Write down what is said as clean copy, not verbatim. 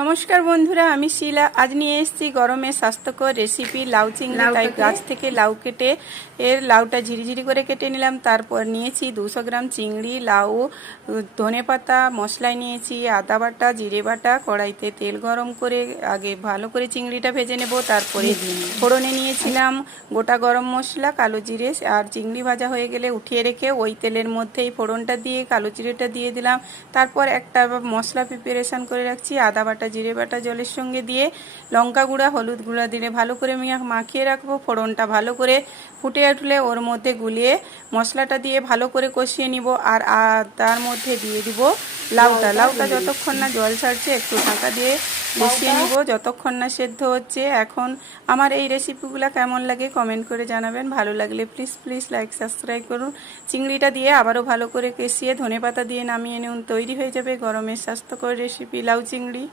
নমস্কার বন্ধুরা, আমি শিলা। আজ নিয়ে এসেছি গরমে স্বাস্থ্যকর রেসিপি লাউ চিংড়ি। তাই গাছ থেকে লাউ কেটে লাউটা ঝিরিঝিরি করে কেটে নিলাম। তারপর নিয়েছি 200 গ্রাম চিংড়ি, লাউ, ধনেপাতা, মশলায় নিয়েছি আদা বাটা, জিরে বাটা। কড়াইতে তেল গরম করে আগে ভালো করে চিংড়িটা ভেজে নেব। তারপরে ফোড়নে নিয়েছিলাম গোটা গরম মশলা, কালো জিরে। আর চিংড়ি ভাজা হয়ে গেলে উঠিয়ে রেখে ওই তেলের মধ্যেই ফোড়নটা দিয়ে কালো জিরেটা দিয়ে দিলাম। তারপর একটা মশলা প্রিপারেশন করে রাখছি, আদা বাটা, জিরে বাটা জলের সঙ্গে দিয়ে লঙ্কা গুঁড়া, হলুদ গুঁড়া দিলে ভালো করে মাখিয়ে রাখবো। ফোড়নটা ভালো করে ফুটে উঠলে ওর মধ্যে গুলিয়ে মশলাটা দিয়ে ভালো করে কষিয়ে নিব। আর তার মধ্যে দিয়ে দিব লাউটা যতক্ষণ না জল ছাড়ছে একটু ঢাকা দিয়ে মিশিয়ে নিব, যতক্ষণ না সেদ্ধ হচ্ছে। এখন আমার এই রেসিপিগুলো কেমন লাগে কমেন্ট করে জানাবেন। ভালো লাগলে প্লিজ লাইক সাবস্ক্রাইব করুন। চিংড়িটা দিয়ে আবারও ভালো করে কষিয়ে ধনেপাতা দিয়ে নামিয়ে নিন। তৈরি হয়ে যাবে গরমের স্বাস্থ্যকর রেসিপি লাউ চিংড়ি।